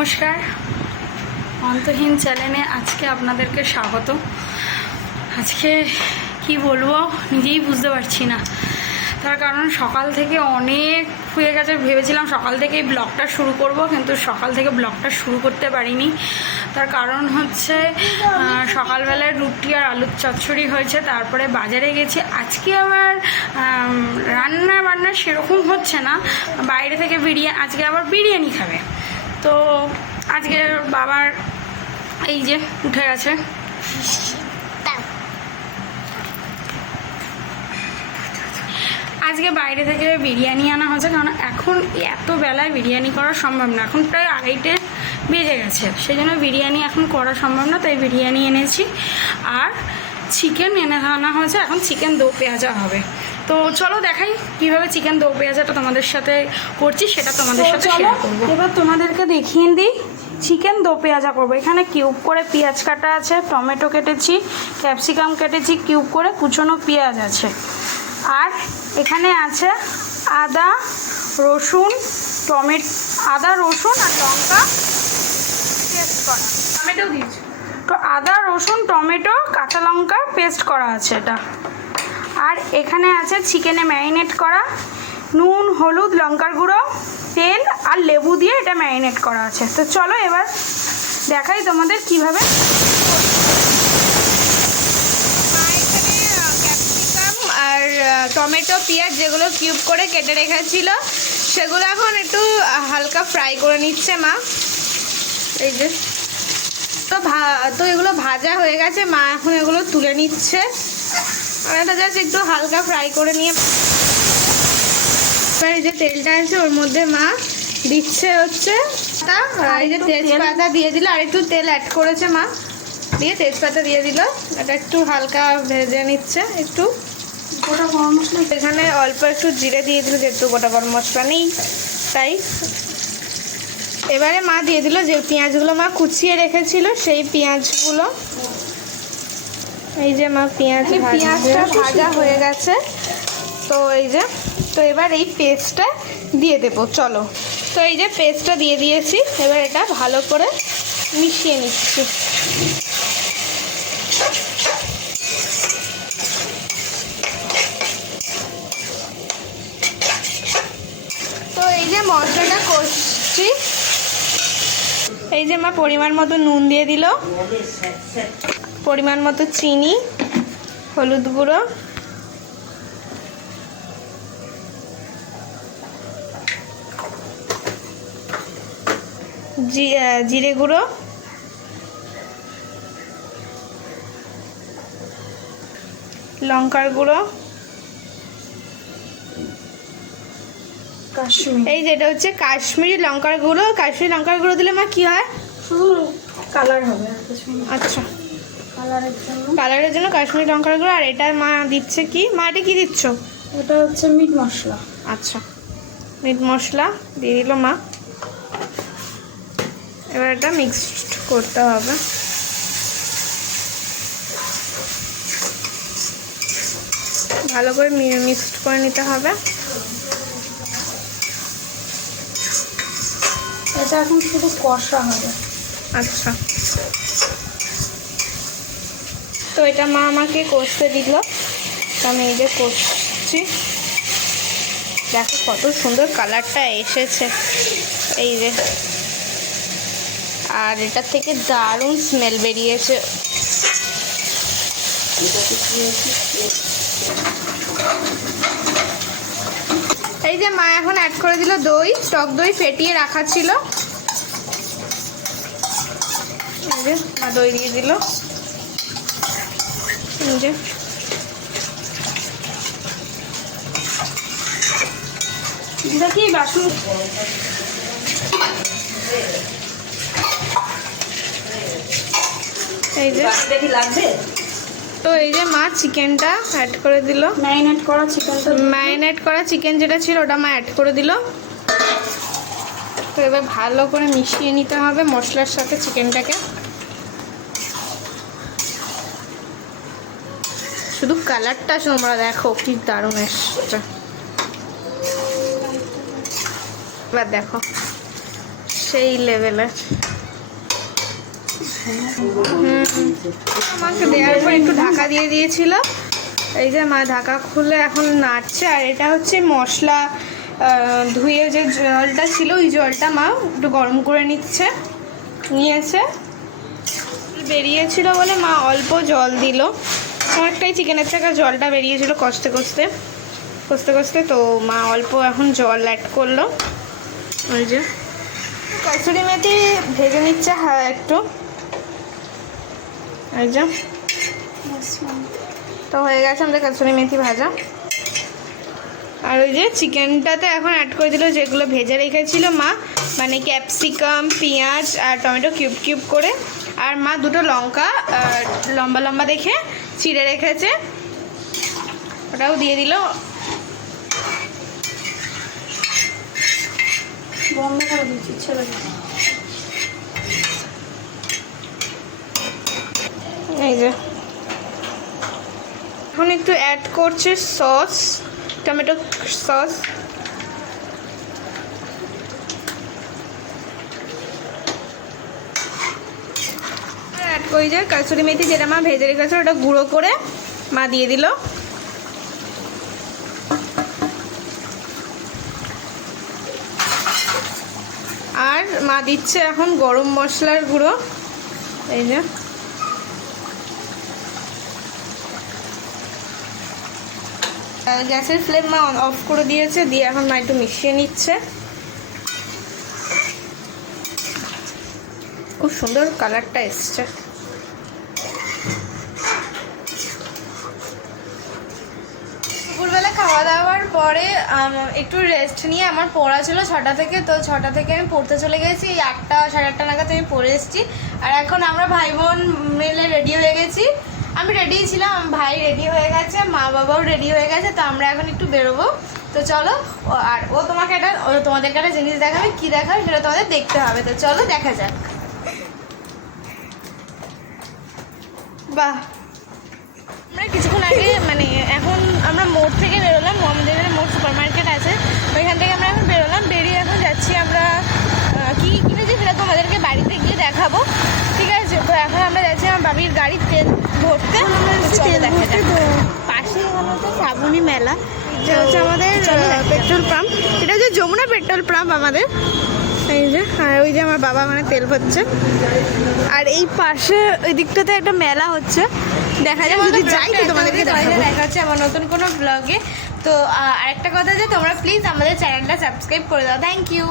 নমস্কার, অন্তহীন চ্যানেলে আজকে আপনাদেরকে স্বাগত। আজকে কি বলবো নিজেই বুঝতে পারছি না, তার কারণ সকাল থেকে অনেক হয়ে গেছে। ভেবেছিলাম সকাল থেকেই ব্লগটা শুরু করব, কিন্তু সকাল থেকে ব্লগটা শুরু করতে পারিনি। তার কারণ হচ্ছে সকালবেলায় রুটি আর আলুর চচ্চড়ি হয়েছে, তারপরে বাজারে গেছি। আজকে আবার রান্না বান্না সেরকম হচ্ছে না, বাইরে থেকে আজকে আবার বিরিয়ানি খাবে। তো আজকে বাবার এই যে উঠে গেছে, আজকে বাইরে থেকে বিরিয়ানি আনা হয়েছে। কারণ এখন এত বেলায় বিরিয়ানি করা সম্ভব না, এখন প্রায় 2:30 বেজে গেছে, সেই জন্য বিরিয়ানি এখন করা সম্ভব না। তাই বিরিয়ানি এনেছি আর চিকেন আনা হয়েছে। এখন চিকেন দো পেঁয়াজা হবে। তো চলো দেখাই কিভাবে চিকেন দো পেঁয়াজাটা তোমাদের সাথে করছি, সেটা তোমাদের সাথে শেয়ার করবো। এবার তোমাদেরকে দেখিয়ে দিই চিকেন দো পেঁয়াজা করবো। এখানে কিউব করে পেঁয়াজ কাটা আছে, টমেটো কেটেছি, ক্যাপসিকাম কেটেছি কিউব করে, কুচনো পেঁয়াজ আছে, আর এখানে আছে আদা রসুন আর লঙ্কা পেস্ট করা, টমেটো দিয়েছি। তো আদা রসুন টমেটো কাঁচা লঙ্কা পেস্ট করা আছে এটা। আর এখানে আছে চিকেনে ম্যারিনেট করা, নুন হলুদ লঙ্কার গুঁড়ো তেল আর লেবু দিয়ে এটা ম্যারিনেট করা আছে। তো চলো এবার দেখাই তোমাদের কিভাবে। আর টমেটো পেঁয়াজ যেগুলো কিউব করে কেটে রেখেছিল সেগুলো এখন একটু হালকা ফ্রাই করে নিচ্ছে মা। এই যে তো এগুলো ভাজা হয়ে গেছে, মা এখন এগুলো তুলে নিচ্ছে। আর এটা জাস্ট একটু হালকা ফ্রাই করে নিয়ে এই যে তেলটা আছে ওর মধ্যে মা দিচ্ছে হচ্ছে এই যে তেজপাতা দিয়ে দিল, আর একটু তেল অ্যাড করেছে মা, দিয়ে তেজপাতা দিয়ে দিল। এটা একটু হালকা ভেজে নিচ্ছে, একটু গোটা গরম মশলা এখানে অল্প একটু জিরে দিয়ে দিল, যেহেতু গোটা গরম মশলা নেই তাই। এবারে মা দিয়ে দিল যে পেঁয়াজগুলো মা কুচিয়ে রেখেছিল সেই পেঁয়াজগুলো। এই যে মা পেঁয়াজটা ভাজা হয়ে গেছে। তো এই যে তো এবার এই পেস্টটা দিয়ে দেবো, চলো। তো এই যে পেস্টটা দিয়ে দিয়েছি, এবার এটা ভালো করে মিশিয়ে নিচ্ছি। তো এই যে মশলাটা কষছি, এই যে মা পরিমাণ মতো নুন দিয়ে দিল, পরিমাণ মতো চিনি, হলুদ গুঁড়ো, জিরে গুঁড়ো, লঙ্কার গুঁড়ো, এই যেটা হচ্ছে কাশ্মীরি লঙ্কার গুঁড়ো। কাশ্মীরি লঙ্কার গুঁড়ো দিলে মা কি হয়? শুধু কালার হবে। আচ্ছা, কালারের জন্য কাশ্মীরি লঙ্কার গুঁড়ো। আর এটা মা দিচ্ছে কি? মা এটা কি দিচ্ছ? এটা হচ্ছে মিট মশলা। আচ্ছা, মিট মশলা দিয়ে দিল মা। এবার এটা মিক্সড করতে হবে। ভালো করে মিক্সড করে নিতে হবে। এটা এখন শুধু কষা হবে। আচ্ছা, তো এটা মা আমাকে কষতে দিল, তো আমি এই যে কষছি। দেখো কত সুন্দর কালারটা এসেছে, এই যে, আর এটার থেকে দারুণ স্মেল বেরিয়েছে। এই যে মা এখন অ্যাড করে দিল দই, টক দই ফেটিয়ে রাখা ছিল। এই যে মা দই দিয়ে দিল। এই যে দেখি বাসন এই যে লাগবে। তো এই যে মা চিকেনটা অ্যাড করে দিল, ম্যারিনেট করা চিকেন যেটা ছিল ওটা মা অ্যাড করে দিল। তো এবার ভালো করে মিশিয়ে নিতে হবে মশলার সাথে চিকেনটাকে। শুধু কালারটা তোমরা দেখো কি দারুণ এসছে। এবার দেখো সেই লেভেলের। আমাকে দেওয়ার পর একটু ঢাকা দিয়ে দিয়েছিল, এই যে মা ঢাকা খুলে এখন নাড়ছে। আর এটা হচ্ছে মশলা ধুয়ে যে জলটা ছিল ওই জলটা মা একটু গরম করে নিয়েছে। বেরিয়েছিল বলে মা অল্প জল দিল, অনেকটাই চিকেনের থেকে জলটা বেরিয়েছিল কষতে কষতে, তো মা অল্প এখন জল অ্যাড করলো। ওই যে কসুরি মেথি ভেজে নিচ্ছে একটু, এই যে তো হয়ে গেছে আমাদের কসুরি মেথি ভাজা। আর ওই যে চিকেনটাতে এখন অ্যাড করে দিল যেগুলো ভেজে রেখেছিল মা, মানে ক্যাপসিকাম, পেঁয়াজ আর টমেটো কিউব করে। আর মা দুটো লঙ্কা লম্বা লম্বা দেখে চিড়ে রেখেছে, ওটাও দিয়ে দিল। বন্ধ করে দিচ্ছি, ছেড়ে এই যে এখন একটু অ্যাড করছে সস, টমেটো সস। অ্যাড করি যে কাসুরি মেথি যেটা মা ভেজে রেখেছে ওটা গুঁড়ো করে মা দিয়ে দিল। আর মা দিচ্ছে এখন গরম মশলার গুঁড়ো, এই যে গ্যাসের ফ্লেম মা অফ করে দিয়েছে, দিয়ে এখন মা একটু মিশিয়ে নিচ্ছে। খুব সুন্দর কালারটা এসছে। দুপুরবেলা খাওয়া দাওয়ার পরে একটু রেস্ট নিয়ে আমার পড়া ছিল 6টা থেকে, তো 6টা থেকে আমি পড়তে চলে গেছি। 8টা সাড়ে 8টা নাগাদ আমি পড়ে এসেছি। আর এখন আমরা ভাই বোন মিলে রেডি হয়ে গেছি, আমি রেডি ছিলাম, ভাই রেডি হয়ে গেছে, মা বাবাও রেডি হয়ে গেছে, তো আমরা এখন একটু বেরোবো। তো চলো, আর ও তোমাদেরকে একটা জিনিস দেখাবে, কি দেখাবে সেটা তোমাদের দেখতে হবে, তো চলো দেখা যাক। বাহ, আমরা কিছুক্ষণ আগে মানে এখন আমরা মোড় থেকে বেরোলাম, আমাদের এখানে মোড় সুপার মার্কেট আছে, ওইখান থেকে আমরা এখন বেরোলাম। বেরিয়ে এখন যাচ্ছি আমরা কী কিনেছি সেটা তোমাদেরকে বাড়িতে গিয়ে দেখাবো, ঠিক আছে? তো এখন আমরা যাচ্ছি আমার বাবির গাড়ির তেল ভরতে। পাশে এখানে হচ্ছে শ্রাবণী মেলা, এটা হচ্ছে আমাদের পেট্রোল পাম্প, এটা হচ্ছে যমুনা পেট্রোল পাম্প আমাদের। এই যে, আর ওই যে আমার বাবা মানে তেল ভরছে। আর এই পাশে ওই দিকটাতে একটা মেলা হচ্ছে, দেখা যায় যদি যাই তো তোমাদেরকে দেখা হচ্ছে আমার নতুন কোনো ব্লগে। তো আরেকটা কথা যে তোমরা প্লিজ আমাদের চ্যানেলটা সাবস্ক্রাইব করে দাও। Thank you.